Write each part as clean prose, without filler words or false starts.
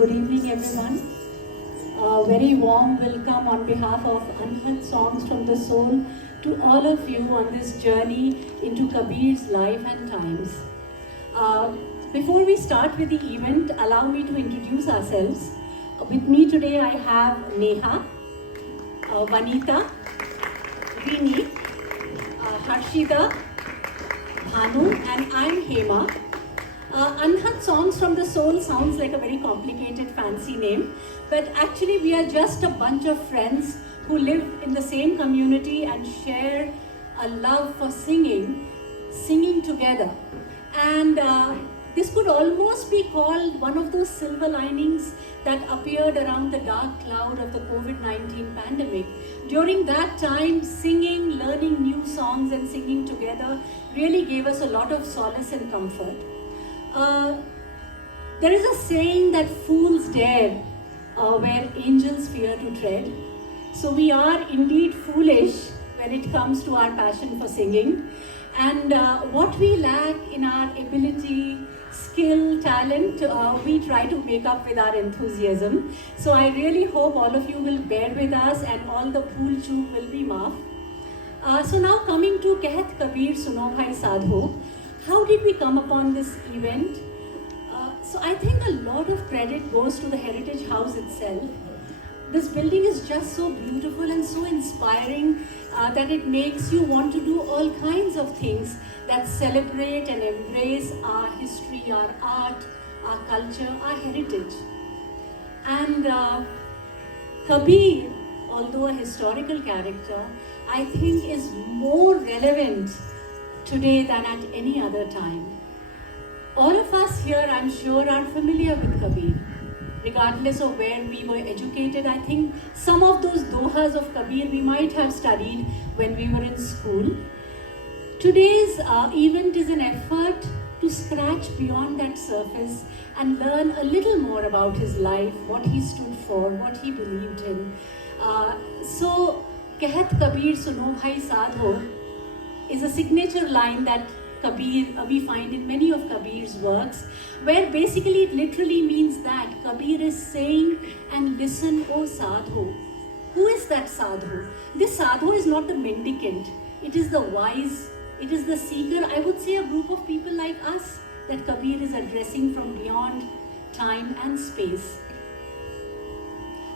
Good evening, everyone. A very warm welcome on behalf of Anhad Songs from the Soul to all of you on this journey into Kabir's life and times. Before we start with the event, allow me to introduce ourselves. With me today I have Neha, Vanita, Rini, Harshida, Bhanu, and I'm Hema. Anhad Songs from the Soul sounds like a very complicated, fancy name, but actually we are just a bunch of friends who live in the same community and share a love for singing together. And this could almost be called one of those silver linings that appeared around the dark cloud of the COVID-19 pandemic. During that time, singing, learning new songs and singing together really gave us a lot of solace and comfort. There is a saying that fools dare where angels fear to tread. So we are indeed foolish when it comes to our passion for singing. And what we lack in our ability, skill, talent, we try to make up with our enthusiasm. So I really hope all of you will bear with us and all the pool chook will be maaf. So now coming to Kahat Kabir, Suno, Bhai, Sadho. How did we come upon this event? So I think a lot of credit goes to the Heritage House itself. This building is just so beautiful and so inspiring that it makes you want to do all kinds of things that celebrate and embrace our history, our art, our culture, our heritage. And Kabir, although a historical character, I think is more relevant today than at any other time. All of us here, I'm sure, are familiar with Kabir. Regardless of where we were educated, I think some of those dohas of Kabir we might have studied when we were in school. Today's event is an effort to scratch beyond that surface and learn a little more about his life, what he stood for, what he believed in. So, Kahat Kabir Suno Bhai Sadho is a signature line that Kabir we find in many of Kabir's works, where basically it literally means that Kabir is saying, and listen, O Sadho. Who is that Sadho? This Sadho is not the mendicant, it is the wise, it is the seeker. I would say a group of people like us that Kabir is addressing from beyond time and space.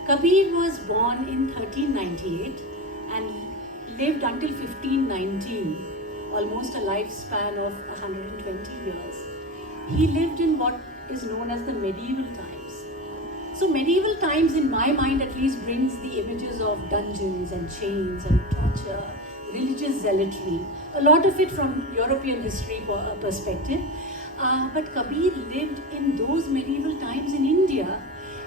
Kabir was born in 1398 and lived until 1519. Almost a lifespan of 120 years. He lived in what is known as the medieval times. So medieval times, in my mind at least, brings the images of dungeons and chains and torture, religious zealotry, a lot of it from European history perspective. But Kabir lived in those medieval times in India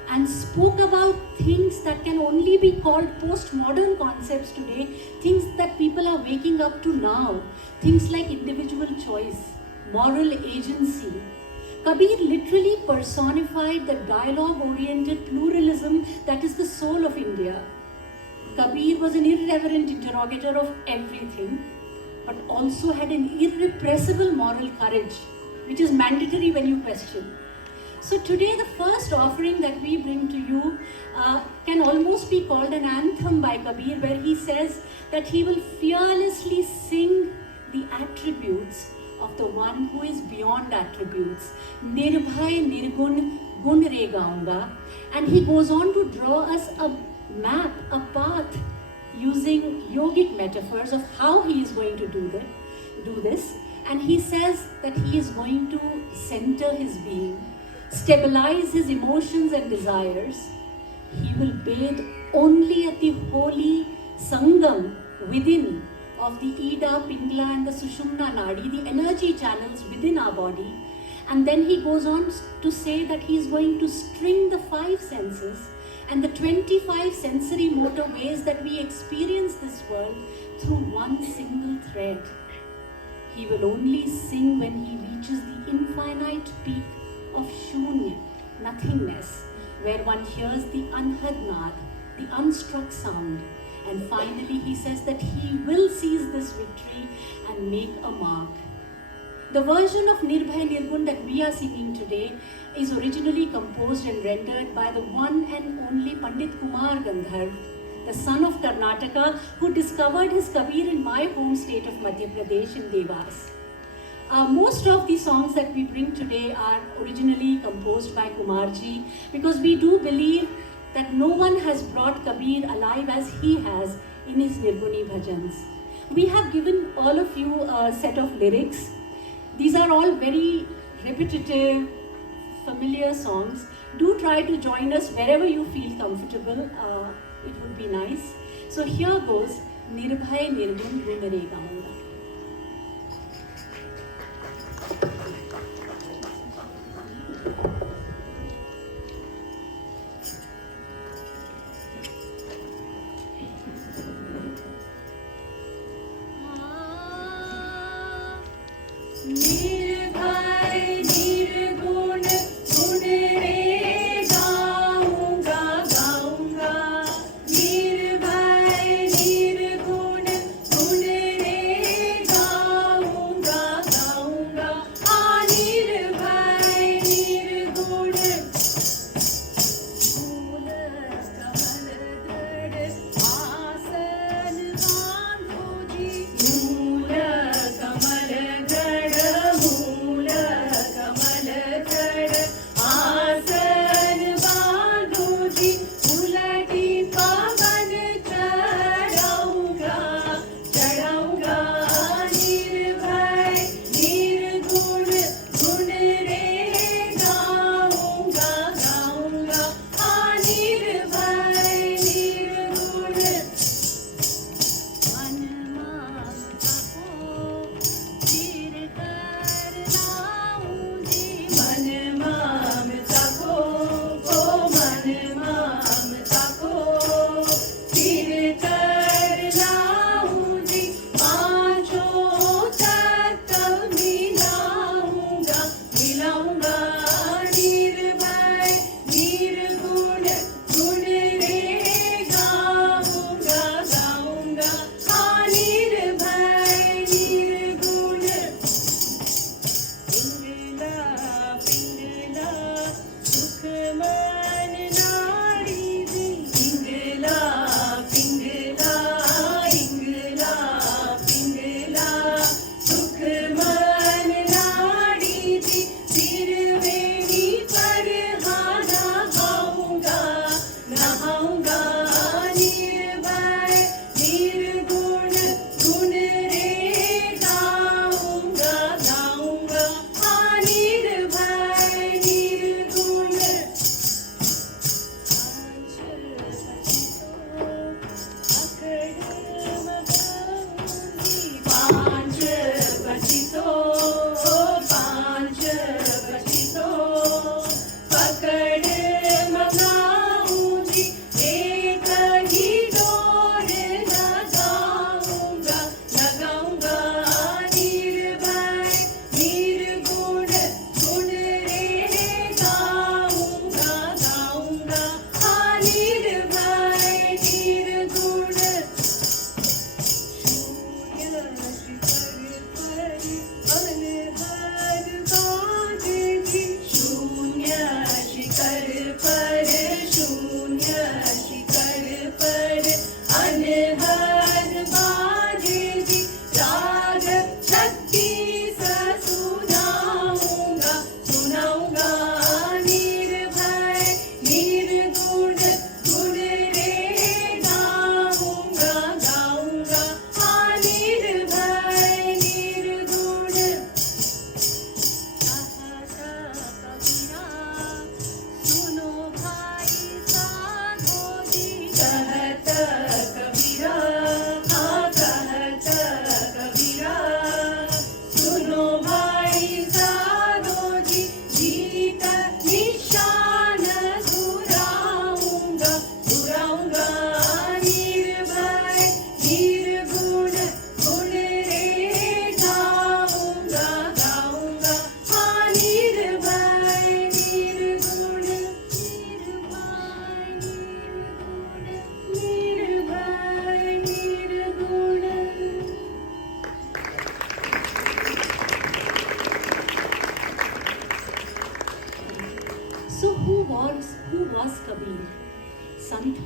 and spoke about things that can only be called postmodern concepts today, things that people are waking up to now, things like individual choice, moral agency. Kabir literally personified the dialogue-oriented pluralism that is the soul of India. Kabir was an irreverent interrogator of everything, but also had an irrepressible moral courage, which is mandatory when you question. So today the first offering that we bring to you can almost be called an anthem by Kabir, where he says that he will fearlessly sing the attributes of the one who is beyond attributes. Nirbhay nirgun gun re gaunga. And he goes on to draw us a map, a path, using yogic metaphors of how he is going to do this. And he says that he is going to center his being, stabilize his emotions and desires. He will bathe only at the holy Sangam within of the Ida, Pingla and the Sushumna Nadi, the energy channels within our body. And then he goes on to say that he is going to string the 5 senses and the 25 sensory motor ways that we experience this world through one single thread. He will only sing when he reaches the infinite peak of Shunya, nothingness, where one hears the Anhad Nad, the unstruck sound. And finally he says that he will seize this victory and make a mark. The version of Nirbhay Nirgun that we are singing today is originally composed and rendered by the one and only Pandit Kumar Gandharva, the son of Karnataka, who discovered his Kabir in my home state of Madhya Pradesh in Devas. Most of the songs that we bring today are originally composed by Kumarji, because we do believe that no one has brought Kabir alive as he has in his Nirguni bhajans. We have given all of you a set of lyrics. These are all very repetitive, familiar songs. Do try to join us wherever you feel comfortable. It would be nice. So here goes Nirbhay Nirgun Gunare Gaunga.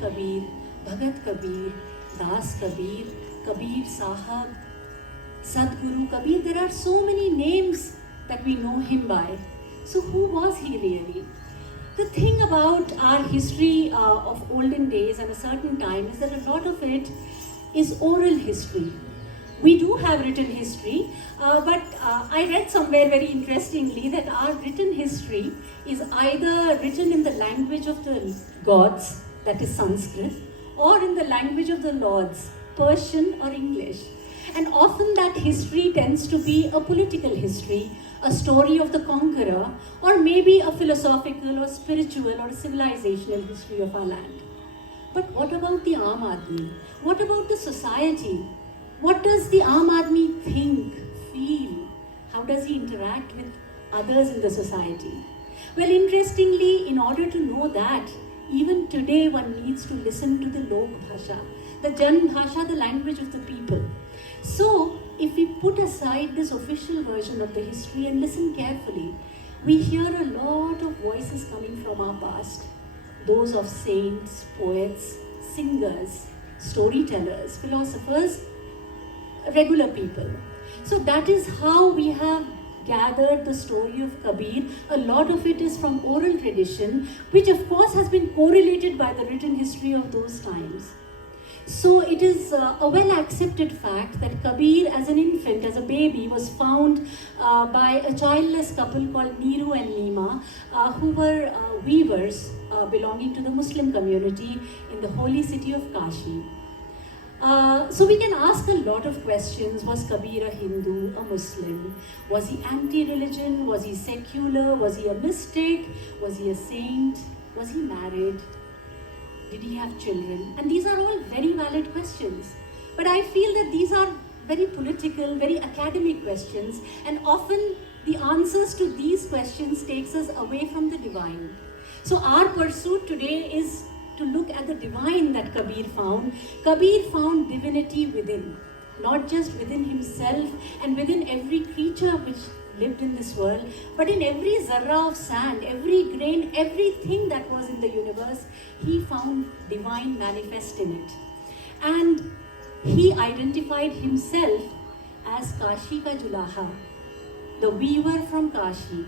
Kabir, Bhagat Kabir, Das Kabir, Kabir Sahab, Sadguru Kabir. There are so many names that we know him by. So who was he really? The thing about our history of olden days and a certain time is that a lot of it is oral history. We do have written history, but I read somewhere very interestingly that our written history is either written in the language of the gods, that is Sanskrit, or in the language of the lords, Persian or English. And often that history tends to be a political history, a story of the conqueror, or maybe a philosophical or spiritual or civilizational history of our land. But what about the Aam Aadmi? What about the society? What does the Aam Aadmi think, feel? How does he interact with others in the society? Well, interestingly, in order to know that, even today one needs to listen to the Lok Bhasha, the Jan Bhasha, the language of the people. So, if we put aside this official version of the history and listen carefully, we hear a lot of voices coming from our past. Those of saints, poets, singers, storytellers, philosophers, regular people. So that is how we have gathered the story of Kabir. A lot of it is from oral tradition, which of course has been correlated by the written history of those times. So it is a well accepted fact that Kabir as an infant, as a baby, was found by a childless couple called Neeru and Neema, who were weavers belonging to the Muslim community in the holy city of Kashi. So we can ask a lot of questions. Was Kabir a Hindu, a Muslim? Was he anti-religion? Was he secular? Was he a mystic? Was he a saint? Was he married? Did he have children? And these are all very valid questions. But I feel that these are very political, very academic questions, and often the answers to these questions takes us away from the divine. So our pursuit today is to look at the divine that Kabir found. Kabir found divinity within, not just within himself and within every creature which lived in this world, but in every zarra of sand, every grain, everything that was in the universe, he found divine manifest in it. And he identified himself as Kashi Ka Julaha, the weaver from Kashi.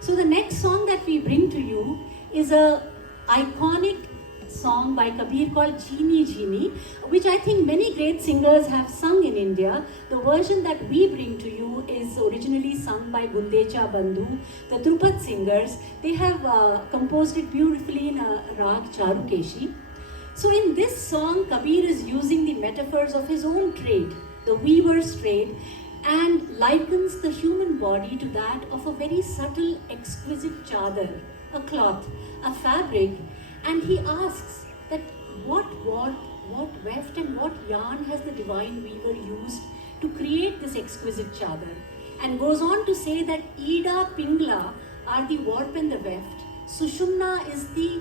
So the next song that we bring to you is a iconic song by Kabir called Jeeni Jeeni, which I think many great singers have sung in India. The version that we bring to you is originally sung by Gundecha, Bandhu, the Drupad singers. They have composed it beautifully in a rag Charukeshi. So in this song, Kabir is using the metaphors of his own trade, the weaver's trade, and likens the human body to that of a very subtle, exquisite chadar, a cloth, a fabric. And he asks that what weft and what yarn has the divine weaver used to create this exquisite chadar, and goes on to say that Ida, Pingla are the warp and the weft, Sushumna is the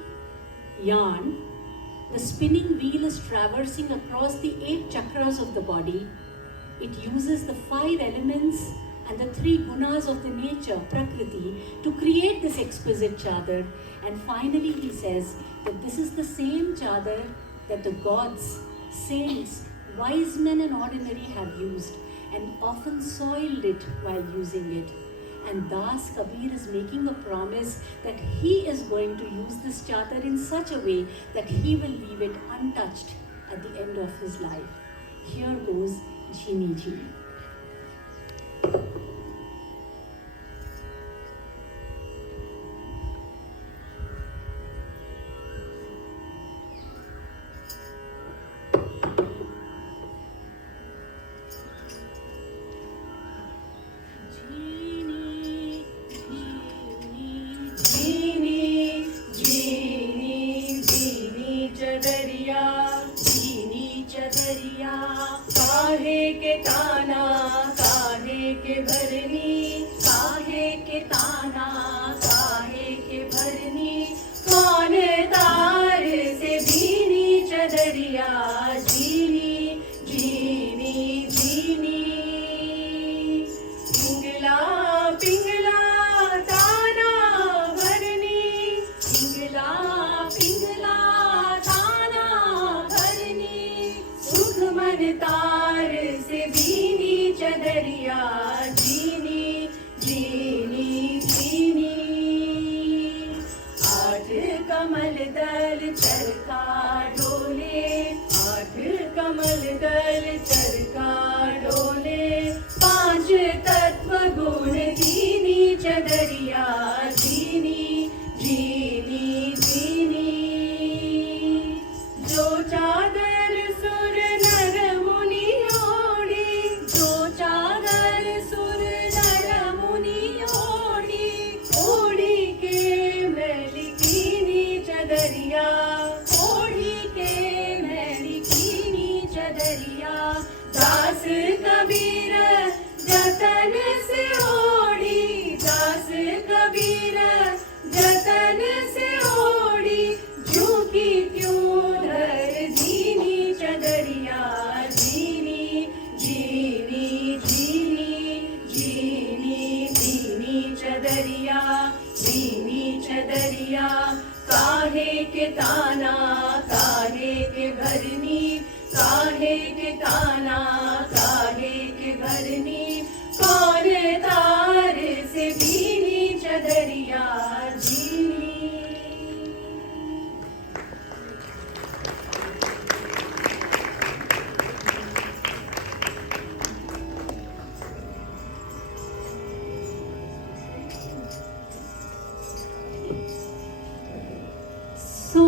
yarn, the spinning wheel is traversing across the 8 chakras of the body. It uses the 5 elements and the 3 gunas of the nature, Prakriti, to create this exquisite chadar. And finally he says that this is the same chadar that the gods, saints, wise men and ordinary have used, and often soiled it while using it. And Das Kabir is making a promise that he is going to use this chadar in such a way that he will leave it untouched at the end of his life. Here goes Jeeni Jeeni. Pingala Pingala ताना तार से भीनी चदरिया, जीनी जीनी जीनी। आठ कमल दल चरखा डोले, आठ कमल दल चरखा डोले। पांच तत्व गुण दीनी चदरिया, जीनी जीनी जीनी। जो चादर सुर नर मुनि ओढ़ी, जो चादर सुर नर मुनि ओढ़ी, ओढ़ी के मैली कीनी चदरिया, ओढ़ी के मैली कीनी चदरिया। दास कबीर जतन से ओढ़ी, दास कबीर जतन से ओढ़ी, झुकी क्यों धर दीनी चदरिया, जीनी जीनी जीनी जीनी जीनी चदरिया, जीनी चदरिया। काहे के ताना काहे के भरनी, काहे के ताना काहे के भरनी। कौन तार से भीनी चदरिया, जीनी। So,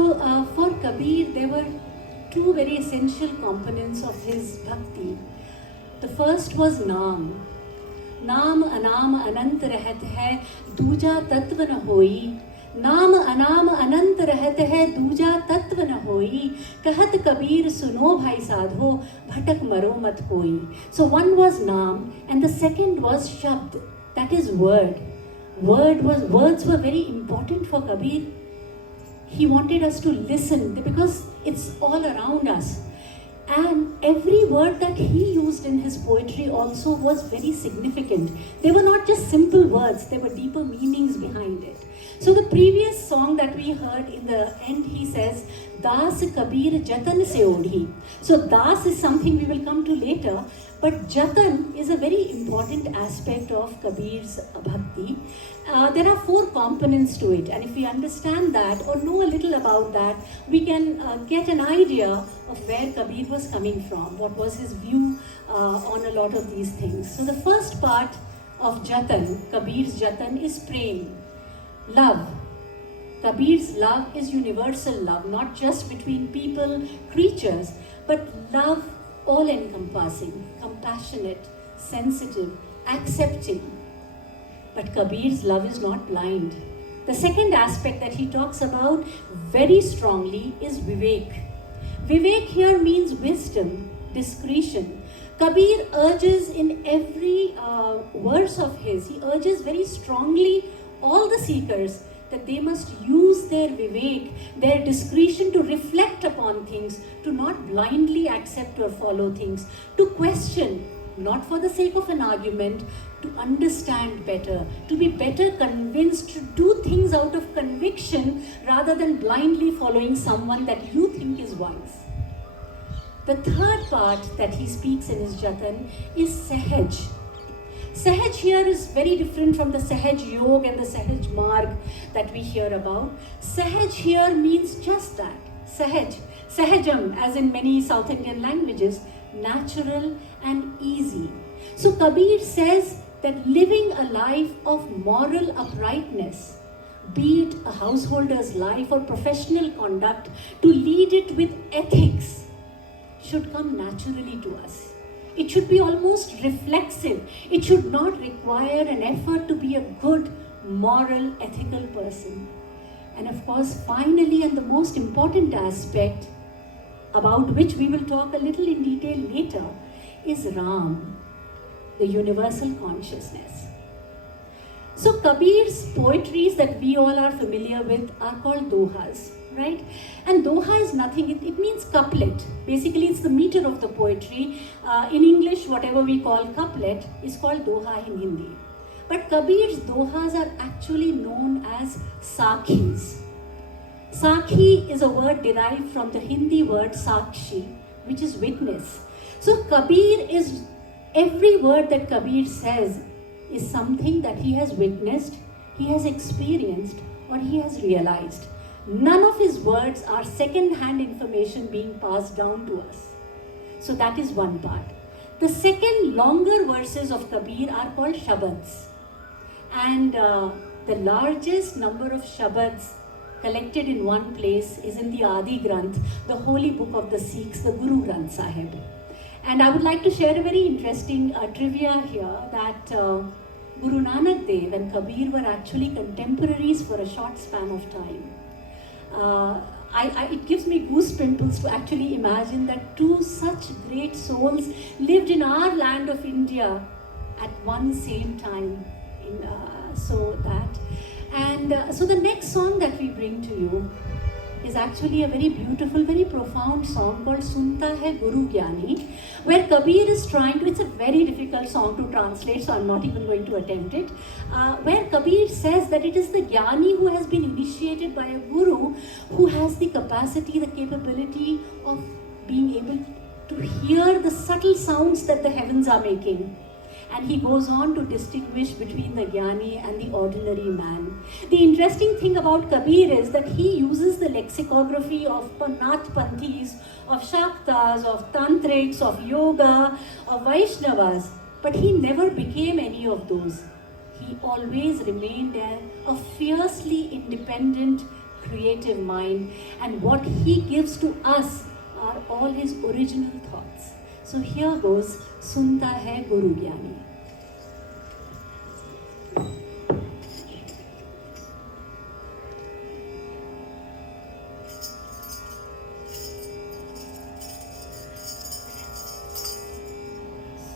for Kabir, there were two very essential components of his bhakti. The first was Naam. नाम अनाम अनंत रहत है, दूजा तत्व न होई। नाम अनाम अनंत रहत है, दूजा तत्व न होई। कहत कबीर सुनो भाई साधो, भटक मरो मत कोई। So one was Naam and the second was Shabd, that is word. Words were very important for Kabir. He wanted us to listen because it's all around us. And every word that he used in his poetry also was very significant. They were not just simple words, there were deeper meanings behind it. So the previous song that we heard, in the end he says, Das Kabir Jatan se odhi. So Das is something we will come to later, but Jatan is a very important aspect of Kabir's bhakti. There are four components to it, and if we understand that or know a little about that, we can get an idea of where Kabir was coming from, what was his view on a lot of these things. So the first part of Jatan, Kabir's Jatan, is Prem, love. Kabir's love is universal love, not just between people, creatures, but love all-encompassing, compassionate, sensitive, accepting. But Kabir's love is not blind. The second aspect that he talks about very strongly is Vivek. Vivek here means wisdom, discretion. Kabir urges in every verse of his, he urges very strongly all the seekers that they must use their Vivek, their discretion to reflect upon things, to not blindly accept or follow things, to question, not for the sake of an argument, to understand better, to be better convinced, to do things out of conviction rather than blindly following someone that you think is wise. The third part that he speaks in his Jatan is Sahaj. Sahaj here is very different from the Sahaj Yog and the Sahaj Marg that we hear about. Sahaj here means just that. Sahaj. Sahajam, as in many South Indian languages, natural and easy. So Kabir says that living a life of moral uprightness, be it a householder's life or professional conduct, to lead it with ethics, should come naturally to us. It should be almost reflexive. It should not require an effort to be a good, moral, ethical person. And of course, finally, and the most important aspect, about which we will talk a little in detail later, is Ram, the universal consciousness. So Kabir's poetries that we all are familiar with are called dohas, right? And doha is nothing, it means couplet. Basically, it's the meter of the poetry. In English, whatever we call couplet is called doha in Hindi. But Kabir's dohas are actually known as sakhis. Sakhi is a word derived from the Hindi word sakshi, which is witness. So Kabir is, every word that Kabir says is something that he has witnessed, he has experienced, or he has realized. None of his words are second-hand information being passed down to us. So that is one part. The second longer verses of Kabir are called Shabads. And the largest number of Shabads collected in one place is in the Adi Granth, the holy book of the Sikhs, the Guru Granth Sahib. And I would like to share a very interesting trivia here that Guru Nanak Dev and Kabir were actually contemporaries for a short span of time. It gives me goose pimples to actually imagine that two such great souls lived in our land of India at one same time. So the next song that we bring to you is actually a very beautiful, very profound song called Sunta Hai Guru Gyani, where Kabir is trying to, it's a very difficult song to translate, so I'm not even going to attempt it, where Kabir says that it is the Gyani who has been initiated by a Guru who has the capacity, the capability of being able to hear the subtle sounds that the heavens are making. And he goes on to distinguish between the Gyani and the ordinary man. The interesting thing about Kabir is that he uses the lexicography of Nath Panthis, of Shaktas, of Tantrics, of Yoga, of Vaishnavas, but he never became any of those. He always remained a fiercely independent, creative mind, and what he gives to us are all his original thoughts. So here goes Sunta Hai Guru Gyani.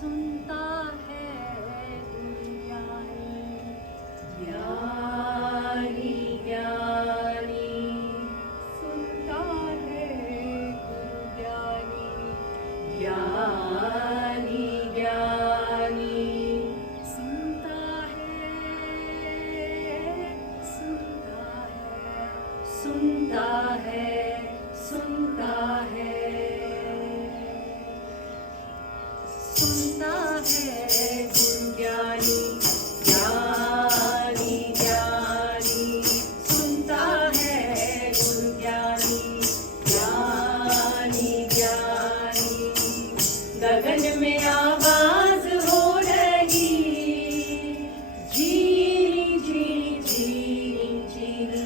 Sunta hai Guru Gyani, Gyani Gyani. Sunta hai Guru Gyani, Gyani Gyani. Sunta hai, sunta hai. Sunta hai Guru Gyani, Gyani Gyani. Sunta hai Guru Gyani, Gyani Gyani. गगन में आवाज हो रही, झीनी झीनी झीनी झीनी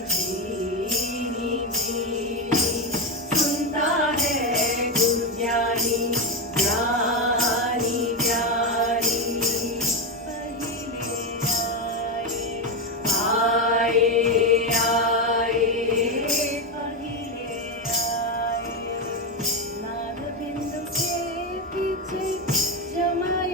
झीनी झीनी. सुनता है गुरु ज्ञानी, ज्ञानी ज्ञानी. पहिले आए आए पहिले आए. नाद बिंदु के पीछे जमाए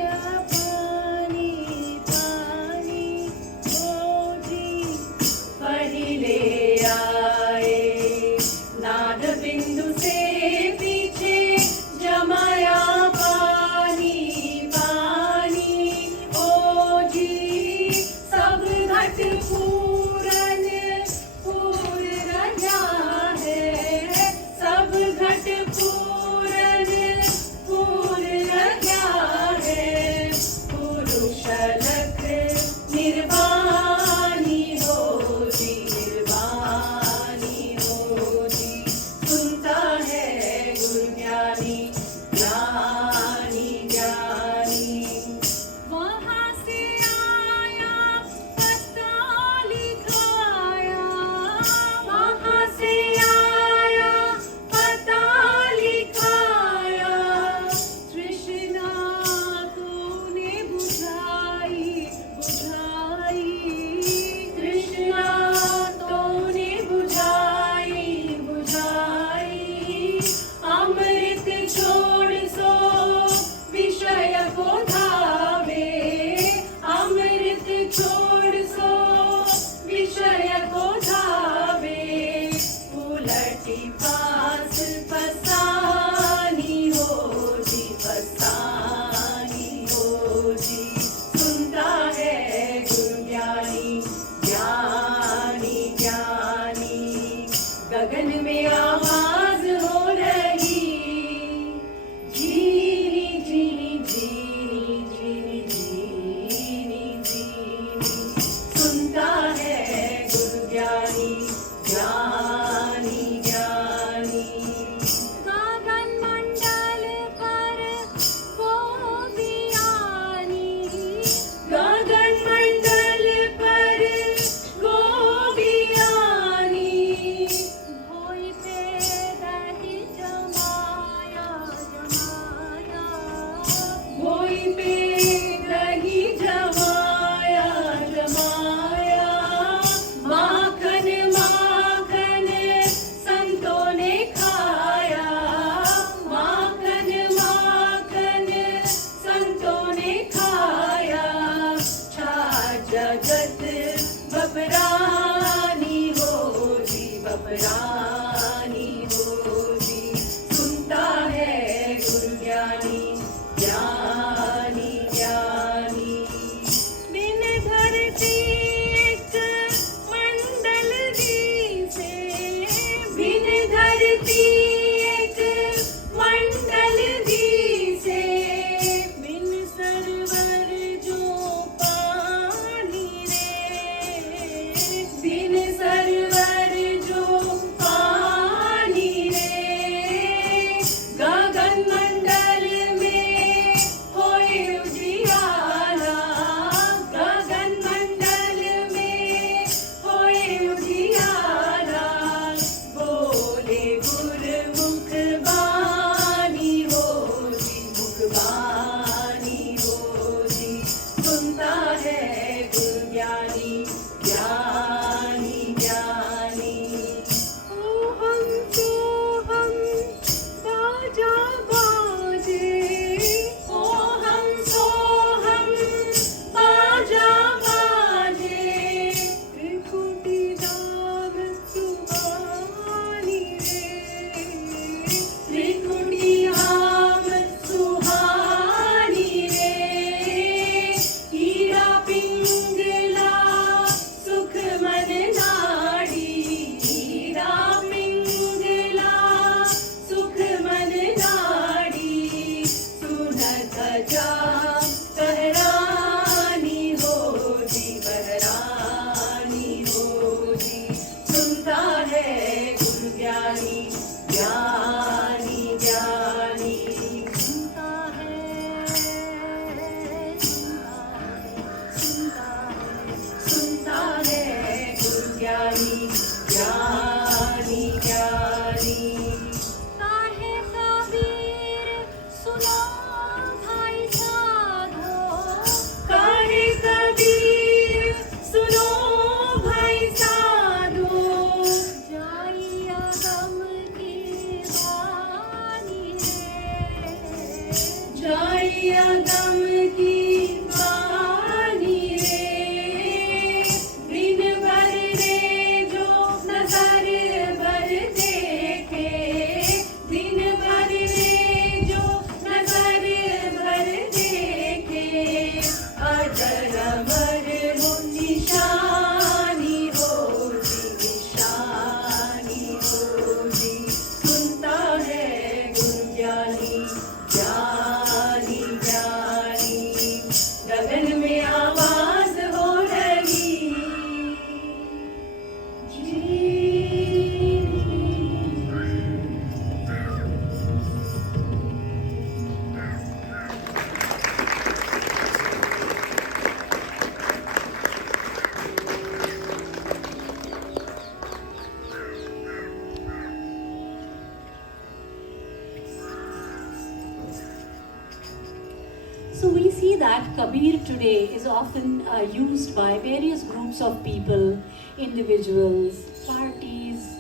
we see that Kabir today is often used by various groups of people, individuals, parties,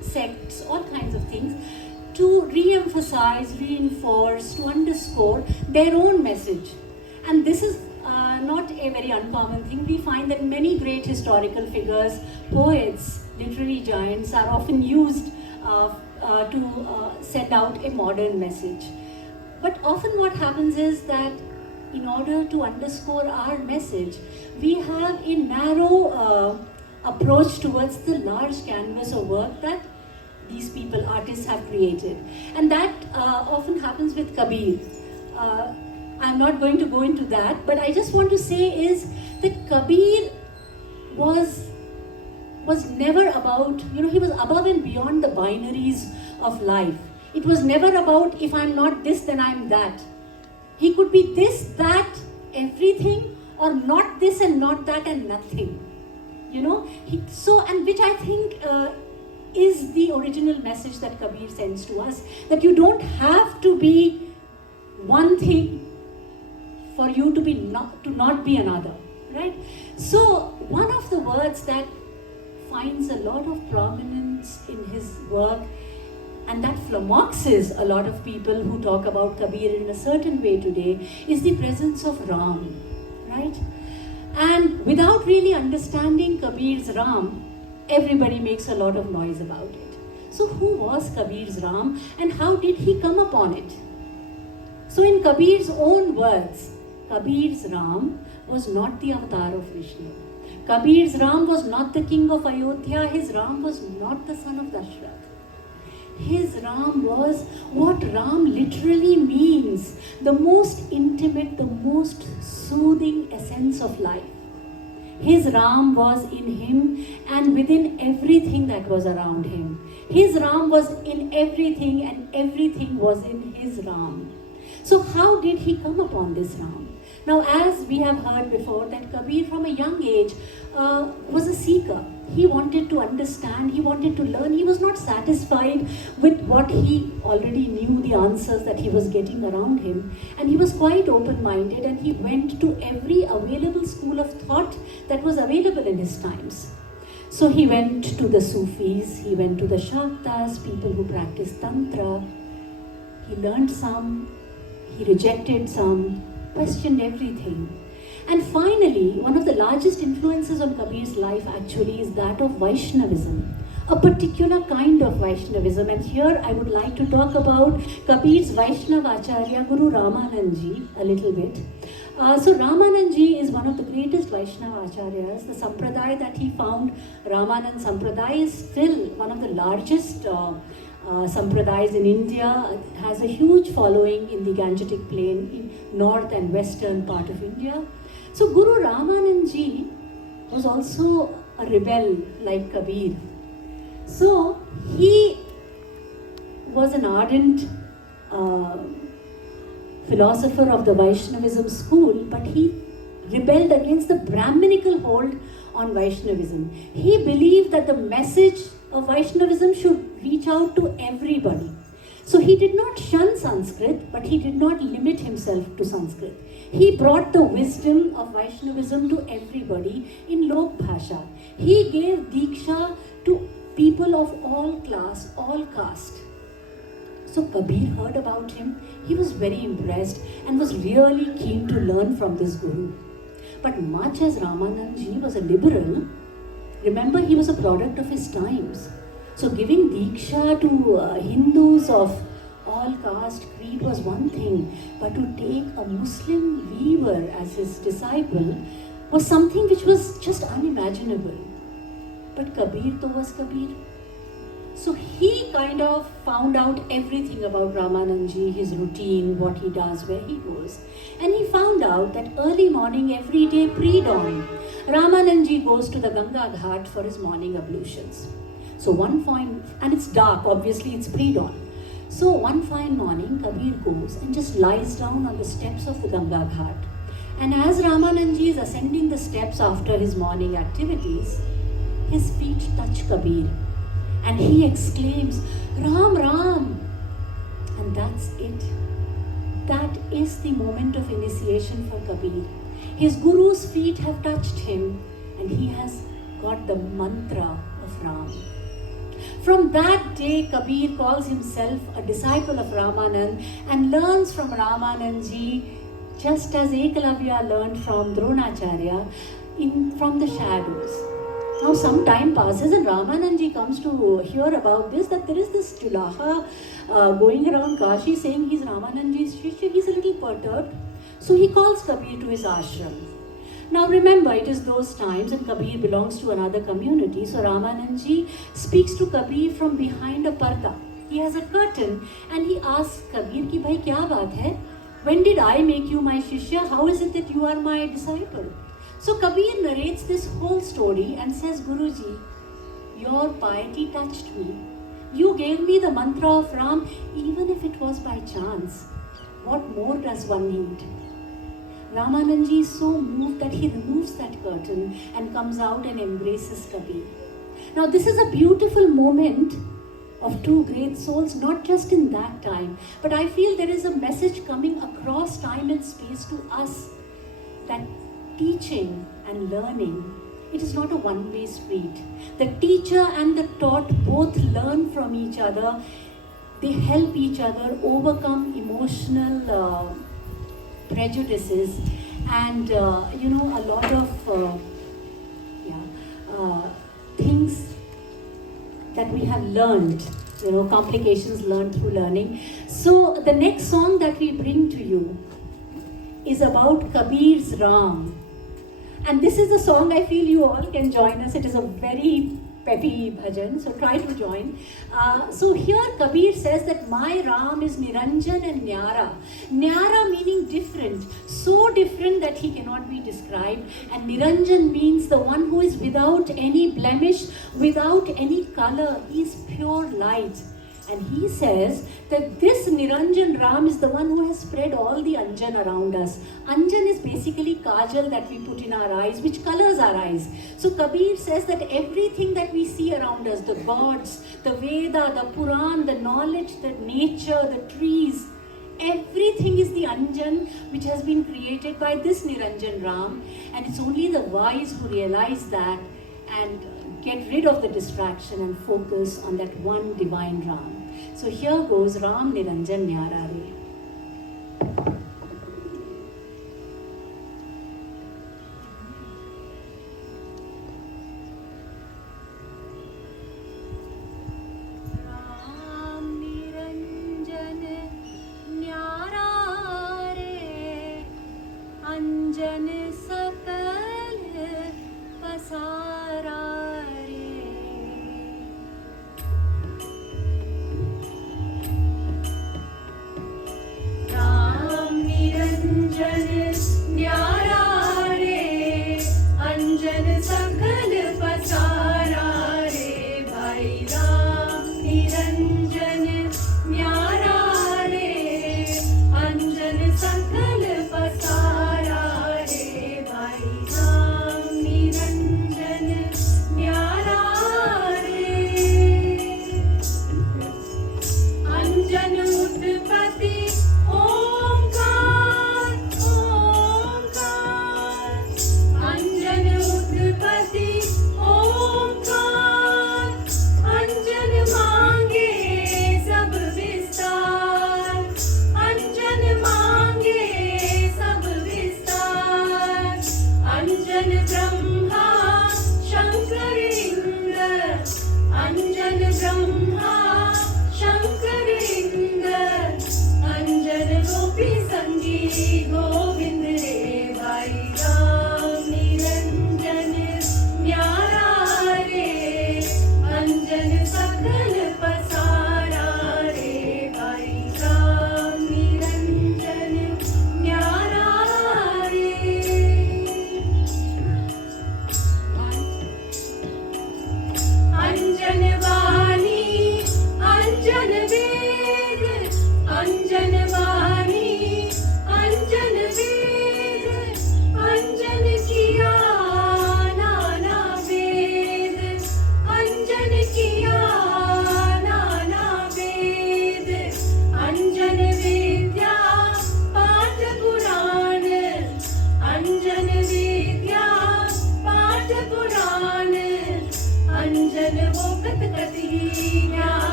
sects, all kinds of things, to re-emphasize, reinforce, to underscore their own message. And this is not a very uncommon thing. We find that many great historical figures, poets, literary giants are often used to send out a modern message. But often what happens is that in order to underscore our message, we have a narrow approach towards the large canvas of work that these people, artists, have created. And that often happens with Kabir. I'm not going to go into that, but I just want to say is that Kabir was never about, he was above and beyond the binaries of life. It was never about, if I'm not this, then I'm that. He could be this, that, everything, or not this and not that and nothing. And which I think is the original message that Kabir sends to us, that you don't have to be one thing for you to not be another, right? So one of the words that finds a lot of prominence in his work, and that flummoxes a lot of people who talk about Kabir in a certain way today, is the presence of Ram, right? And without really understanding Kabir's Ram, everybody makes a lot of noise about it. So who was Kabir's Ram and how did he come upon it? So in Kabir's own words, Kabir's Ram was not the avatar of Vishnu. Kabir's Ram was not the king of Ayodhya. His Ram was not the son of Dashrath. His Ram was what Ram literally means, the most intimate, the most soothing essence of life. His Ram was in him and within everything that was around him. His Ram was in everything and everything was in his Ram. So how did he come upon this Ram? Now, as we have heard before, that Kabir from a young age was a seeker. He wanted to understand, he wanted to learn. He was not satisfied with what he already knew, the answers that he was getting around him. And he was quite open-minded and he went to every available school of thought that was available in his times. So he went to the Sufis, he went to the Shaktas, people who practiced Tantra. He learned some, he rejected some, questioned everything. And finally, one of the largest influences on Kabir's life actually is that of Vaishnavism, a particular kind of Vaishnavism. And here I would like to talk about Kabir's Vaishnava Acharya, Guru Ramanandji, a little bit. So Ramanandji is one of the greatest Vaishnava Acharyas. The Sampradaya that he found, Ramanand Sampradaya, is still one of the largest Sampradayas in India. It has a huge following in the Gangetic Plain, in north and western part of India. So Guru Ramanandji was also a rebel like Kabir. So he was an ardent philosopher of the Vaishnavism school, but he rebelled against the Brahminical hold on Vaishnavism. He believed that the message of Vaishnavism should reach out to everybody. So he did not shun Sanskrit, but he did not limit himself to Sanskrit. He brought the wisdom of Vaishnavism to everybody in Lok Bhasha. He gave Diksha to people of all class, all caste. So Kabir heard about him. He was very impressed and was really keen to learn from this Guru. But much as Ramanandji was a liberal, remember he was a product of his times. So giving Diksha to Hindus of all caste, creed was one thing, but to take a Muslim weaver as his disciple was something which was just unimaginable. But Kabir to was Kabir. So he kind of found out everything about Ramanandji, his routine, what he does, where he goes. And he found out that early morning, every day pre-dawn, Ramanandji goes to the Ganga Ghat for his morning ablutions. So one fine, and it's dark, obviously it's pre-dawn. So one fine morning, Kabir goes and just lies down on the steps of the Ganga Ghat. And as Ramanandji is ascending the steps after his morning activities, his feet touch Kabir. And he exclaims, Ram, Ram. And that's it. that is the moment of initiation for Kabir. His guru's feet have touched him and he has got the mantra of Ram. From that day, Kabir calls himself a disciple of Ramanand and learns from Ramanandji, just as Ekalavya learned from Dronacharya from the shadows. Now some time passes and Ramanandji comes to hear about this, that there is this Chulaha going around Kashi saying he's Ramanandji's Shishya. He's a little perturbed. So he calls Kabir to his ashram. Now remember, it is those times and Kabir belongs to another community. So Ramanandji speaks to Kabir from behind a parda. He has a curtain and he asks Kabir ki bhai kya baat hai? When did I make you my shishya? How is it that you are my disciple? So Kabir narrates this whole story and says, Guruji, your piety touched me. You gave me the mantra of Ram even if it was by chance. What more does one need? Ramanandji is so moved that he removes that curtain and comes out and embraces Kabir. Now this is a beautiful moment of two great souls, not just in that time, but I feel there is a message coming across time and space to us that teaching and learning, it is not a one-way street. The teacher and the taught both learn from each other. They help each other overcome emotional prejudices and a lot of things that we have learned, complications learned through learning. So the next song that we bring to you is about Kabir's Ram. And this is a song I feel you all can join us. It is a very peppy bhajan, so try to join. So here Kabir says that my Ram is Niranjan and Nyara. Nyara meaning different, so different that he cannot be described. And Niranjan means the one who is without any blemish, without any color. He is pure light. And he says that this Niranjan Ram is the one who has spread all the Anjan around us. Anjan is basically kajal that we put in our eyes, which colors our eyes. So Kabir says that everything that we see around us, the gods, the Veda, the Puran, the knowledge, the nature, the trees, everything is the Anjan which has been created by this Niranjan Ram. And it's only the wise who realize that and get rid of the distraction and focus on that one divine Ram. So here goes Ram Niranjan Nyara Re. Ram Niranjan Nyara Re, Anjan Sakal Pasara.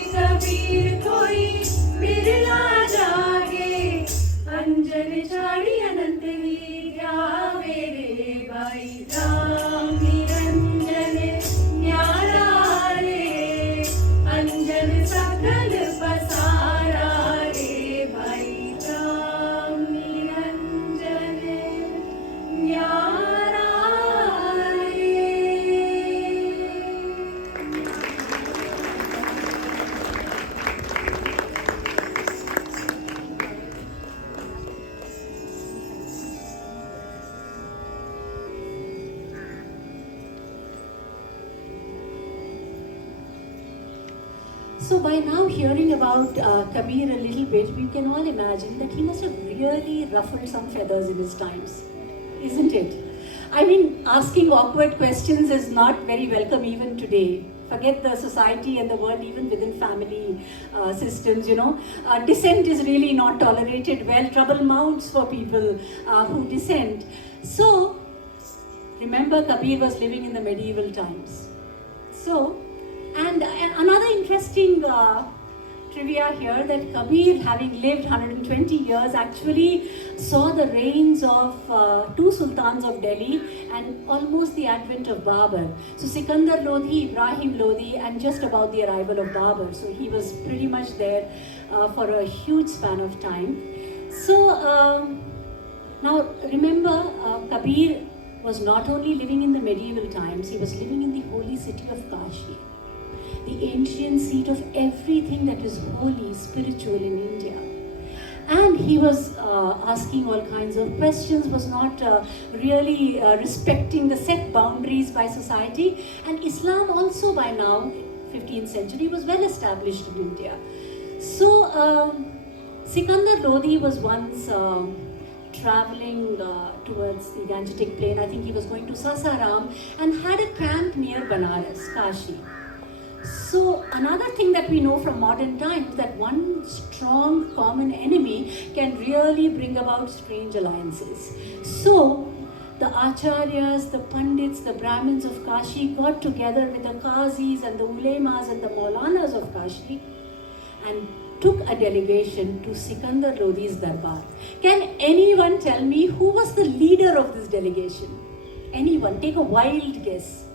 Kabir कोई बिरला जागे अंजन छाड़ी अनंत विद्या मेरे भाई राम निरंजन न्यारा रे अंजन सकल पसारा रे भाई राम निरंजन न्यारा रे. So by now hearing about Kabir a little bit, we can all imagine that he must have really ruffled some feathers in his times, isn't it? I mean, asking awkward questions is not very welcome even today. Forget the society and the world, even within family systems, you know. Dissent is really not tolerated well. Trouble mounts for people who dissent. So, remember Kabir was living in the medieval times. So, and another interesting trivia here that Kabir, having lived 120 years, actually saw the reigns of two sultans of Delhi and almost the advent of Babur. So Sikandar Lodhi, Ibrahim Lodhi, and just about the arrival of Babur. So he was pretty much there for a huge span of time. So now remember, Kabir was not only living in the medieval times, he was living in the holy city of Kashi, the ancient seat of everything that is holy, spiritual in India. And he was asking all kinds of questions, was not really respecting the set boundaries by society. And Islam also by now, 15th century, was well established in India. So Sikandar Lodhi was once traveling towards the Gangetic plain. I think he was going to Sasaram and had a camp near Banaras, Kashi. So another thing that we know from modern times, that one strong common enemy can really bring about strange alliances. So the acharyas, the pandits, the brahmins of Kashi got together with the qazis and the ulemas and the maulanas of Kashi and took a delegation to Sikandar Lodhi's darbar. Can anyone tell me who was the leader of this delegation? Anyone? Take a wild guess.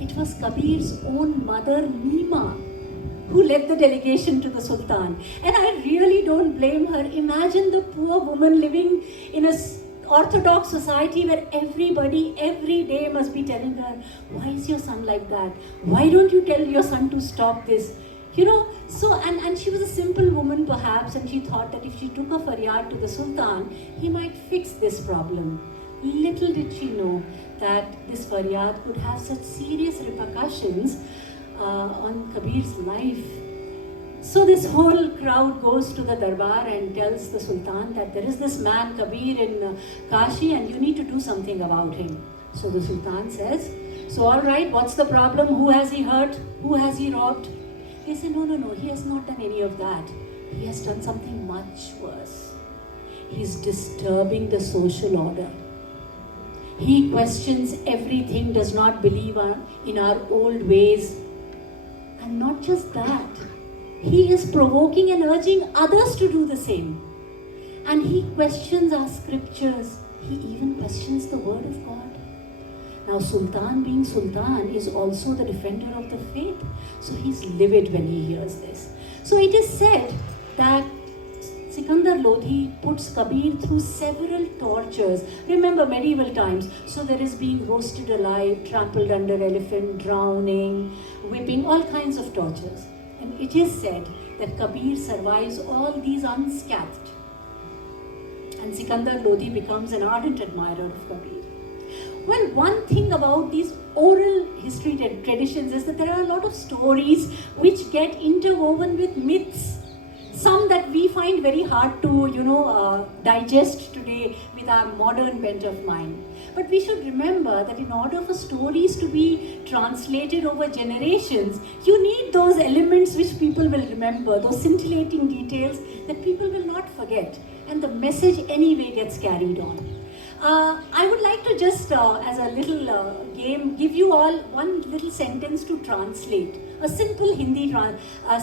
It was Kabir's own mother, Nima, who led the delegation to the Sultan. And I really don't blame her. Imagine the poor woman living in a orthodox society where everybody every day must be telling her, why is your son like that? Why don't you tell your son to stop this? You know, so, and she was a simple woman perhaps, and she thought that if she took a faryad to the Sultan, he might fix this problem. Little did she know that this faryad could have such serious repercussions on Kabir's life. So this whole crowd goes to the darbar and tells the Sultan that there is this man Kabir in Kashi and you need to do something about him. So the Sultan says, so all right, what's the problem? Who has he hurt? Who has he robbed? They say, no, he has not done any of that. He has done something much worse. He's disturbing the social order. He questions everything, does not believe in our old ways. And not just that, he is provoking and urging others to do the same. And he questions our scriptures. He even questions the word of God. Now, Sultan being Sultan is also the defender of the faith. So he's livid when he hears this. So it is said that Sikandar Lodhi puts Kabir through several tortures. Remember medieval times. So there is being roasted alive, trampled under elephant, drowning, whipping, all kinds of tortures. And it is said that Kabir survives all these unscathed. And Sikandar Lodhi becomes an ardent admirer of Kabir. Well, one thing about these oral history traditions is that there are a lot of stories which get interwoven with myths. Some that we find very hard to, digest today with our modern bent of mind. But we should remember that in order for stories to be translated over generations, you need those elements which people will remember, those scintillating details that people will not forget. And the message anyway gets carried on. I would like to just, as a little game, give you all one little sentence to translate a simple Hindi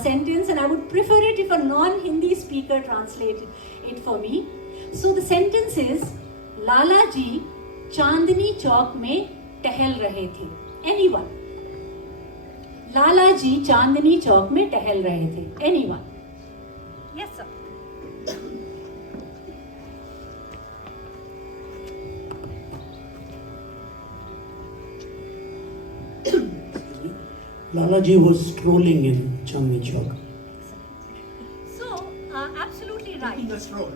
sentence, and I would prefer it if a non-Hindi speaker translated it for me. So the sentence is, Lala ji Chandni Chowk mein टहल रहे थे. Anyone? लाला जी चांदनी चौक में टहल रहे थे. Anyone? Yes, sir. Lala ji was strolling in Chandni Chowk. So, absolutely right. The stroll.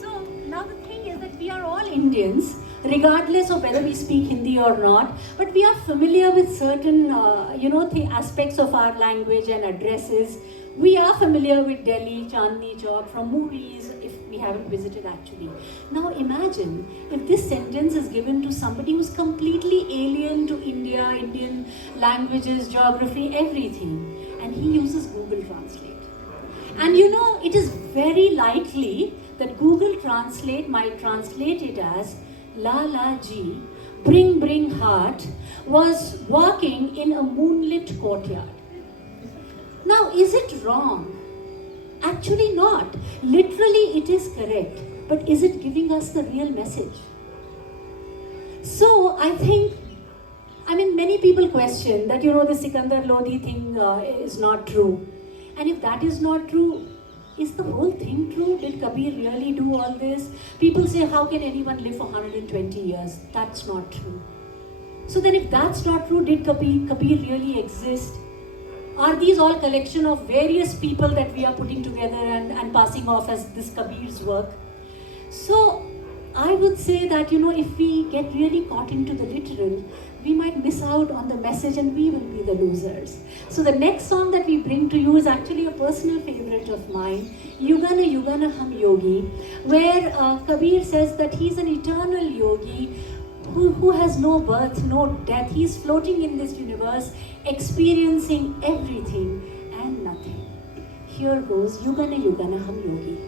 So, now the thing is that we are all Indians, regardless of whether we speak Hindi or not, but we are familiar with certain, the aspects of our language and addresses. We are familiar with Delhi, Chandni Chowk from movies, if we haven't visited actually. Now imagine if this sentence is given to somebody who's completely alien to India, Indian languages, geography, everything, and he uses Google Translate. And it is very likely that Google Translate might translate it as Lala ji, bring heart, was walking in a moonlit courtyard. Now, is it wrong? Actually not. Literally it is correct. But is it giving us the real message? So, many people question that, the Sikandar Lodi thing is not true. And if that is not true, is the whole thing true? Did Kabir really do all this? People say, how can anyone live for 120 years? That's not true. So then if that's not true, did Kabir really exist? Are these all collection of various people that we are putting together and passing off as this Kabir's work? So I would say that, if we get really caught into the literal, we might miss out on the message and we will be the losers. So the next song that we bring to you is actually a personal favorite of mine, Yugana Yugana Hum Yogi, where Kabir says that he's an eternal yogi who has no birth, no death. He's floating in this universe, experiencing everything and nothing. Here goes Yugana Yugana Hum Yogi.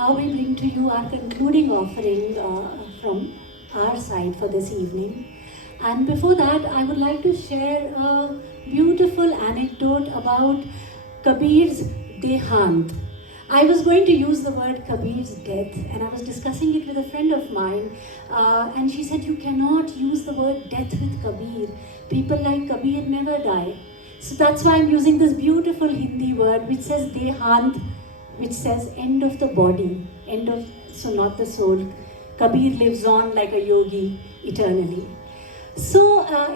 now we bring to you our concluding offering from our side for this evening. And before that, I would like to share a beautiful anecdote about Kabir's Dehant. I was going to use the word Kabir's death, and I was discussing it with a friend of mine, and she said, you cannot use the word death with Kabir. People like Kabir never die. So that's why I'm using this beautiful Hindi word which says Dehant, which says end of the body, so not the soul. Kabir lives on like a yogi eternally. So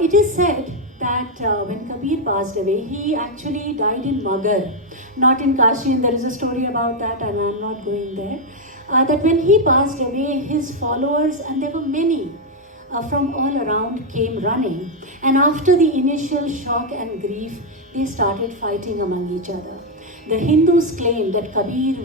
it is said that when Kabir passed away, he actually died in Magar, not in Kashi, and there is a story about that, and I'm not going there. That when he passed away, his followers, and there were many from all around, came running. And after the initial shock and grief, they started fighting among each other. The Hindus claimed that Kabir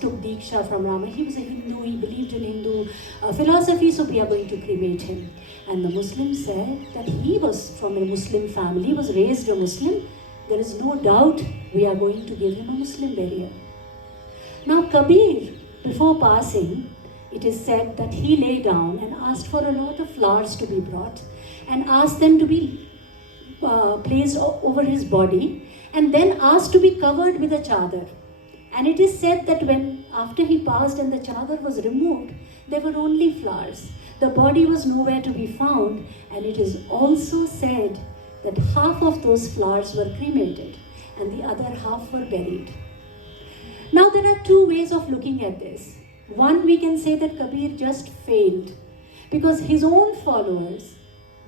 took Diksha from Rama. He was a Hindu, he believed in Hindu philosophy, so we are going to cremate him. And the Muslims said that he was from a Muslim family, was raised a Muslim. There is no doubt we are going to give him a Muslim burial. Now Kabir, before passing, it is said that he lay down and asked for a lot of flowers to be brought and asked them to be placed over his body, and then asked to be covered with a chadar. And it is said that after he passed and the chadar was removed, there were only flowers. The body was nowhere to be found, and it is also said that half of those flowers were cremated and the other half were buried. Now there are two ways of looking at this. One, we can say that Kabir just failed, because his own followers,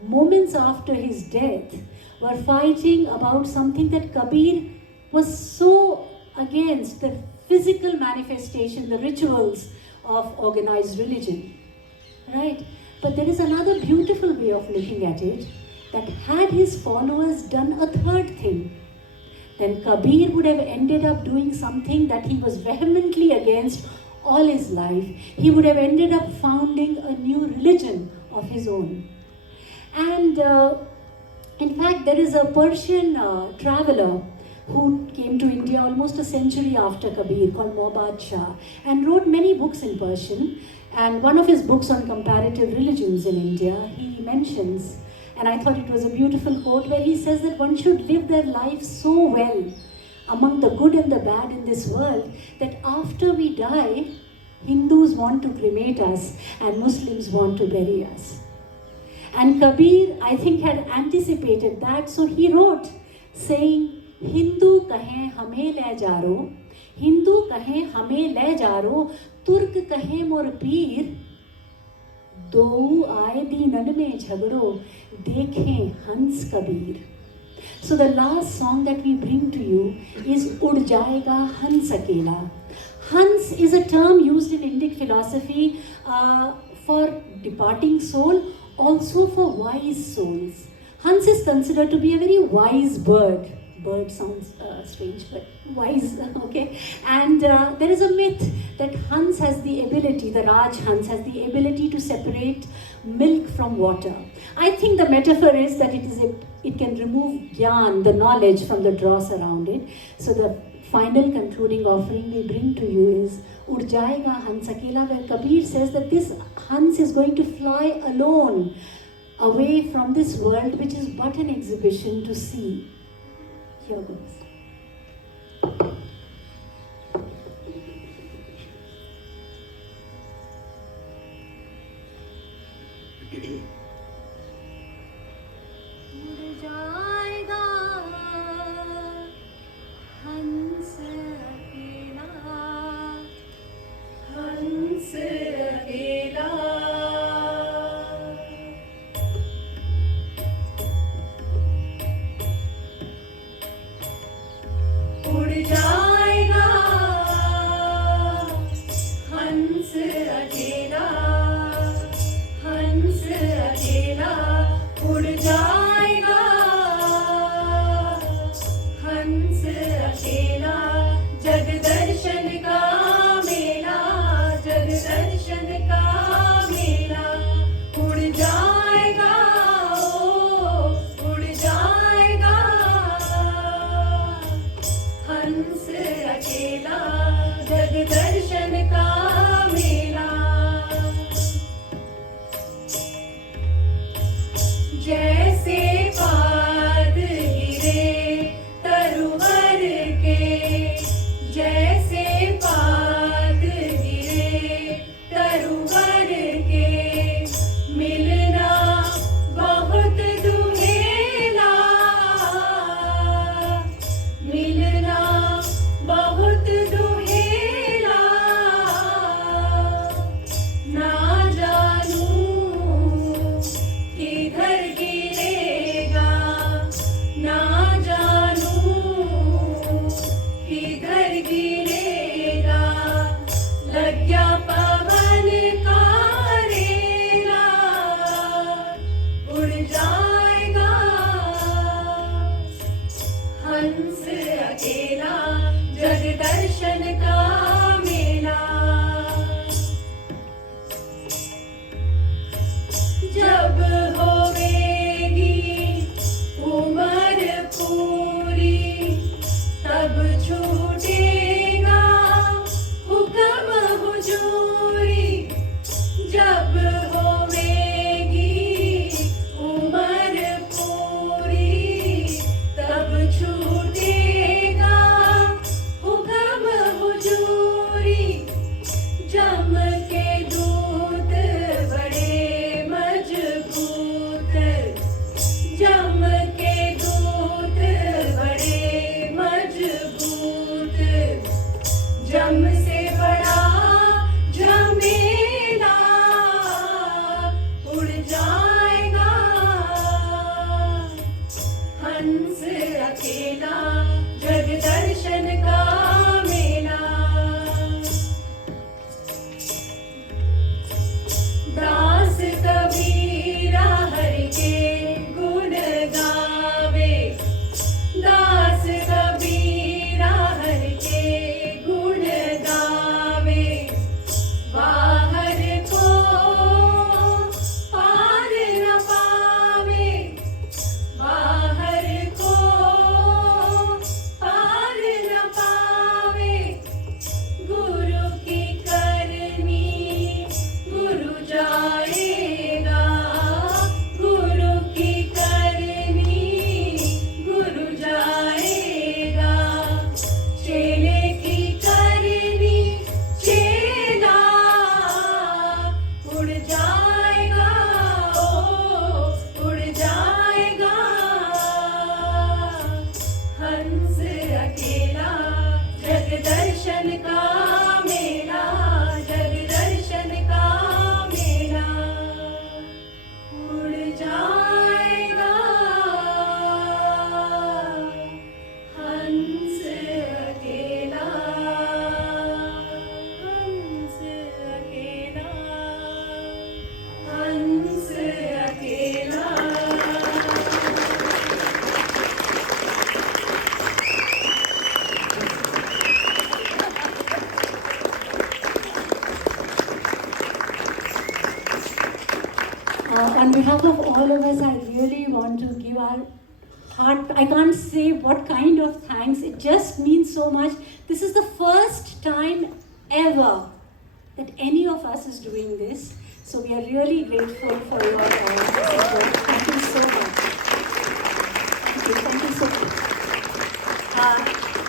moments after his death, were fighting about something that Kabir was so against, the physical manifestation, the rituals of organized religion. Right? But there is another beautiful way of looking at it, that had his followers done a third thing, then Kabir would have ended up doing something that he was vehemently against all his life. He would have ended up founding a new religion of his own. And in fact, there is a Persian traveler who came to India almost a century after Kabir, called Mohbad Shah, and wrote many books in Persian. And one of his books on comparative religions in India, he mentions, and I thought it was a beautiful quote, where he says that one should live their life so well among the good and the bad in this world, that after we die, Hindus want to cremate us and Muslims want to bury us. And Kabir, I think, had anticipated that, so he wrote, saying, Hindu kahe hame le jaro, Hindu kahe hame le jaro, Turk kahe mor peer, do aaye deenan mein jhagdo, dekhe Hans Kabir. So the last song that we bring to you is Ud Jayega Hans Akela. Hans is a term used in Indic philosophy for departing soul, also for wise souls. Hans is considered to be a very wise bird. Bird sounds strange, but wise, okay? And there is a myth that Hans has the ability, the Raj Hans has the ability to separate milk from water. I think the metaphor is that it can remove gyan, the knowledge, from the dross around it. So the final concluding offering we bring to you is Ud Jayega Hans Akela, where Kabir says that this Hans is going to fly alone away from this world, which is but an exhibition to see. Here goes. जब होवेगी उम्र पूरी तब छूटेगा हुक्म हुजूरी जब होवेगी उम्र पूरी तब छूटेगा हुक्म हुजूरी जम के दूत बड़े मजबूत जम के दूत बड़े मजबूत जम से बड़ा झमेला उड़ जाएगा हंस अकेला जग दर्शन का मेला दास कबीरा हरि के गुण गावे दास कबीरा हरि के गुण गावे बाहर को पार न पावे बाहर को पार न पावे गुरु की करनी गुरु जाएगा गुरु की करनी गुरु जाएगा चेले की करनी चेला उड़ जाएगा ओ उड़ जाएगा हंस अकेला जग दर्शन का मेला जग दर्शन का मेला उड़ जाएगा हंस अकेला हंस अकेला हंस अकेला On behalf of all of us, I really want to give our heart. I can't say what kind of thanks. It just means so much. This is the first time ever that any of us is doing this. So we are really grateful for your support. Thank you so much. Thank you so much.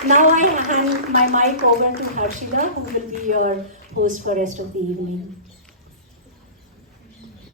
Now I hand my mic over to Harshila, who will be your host for rest of the evening.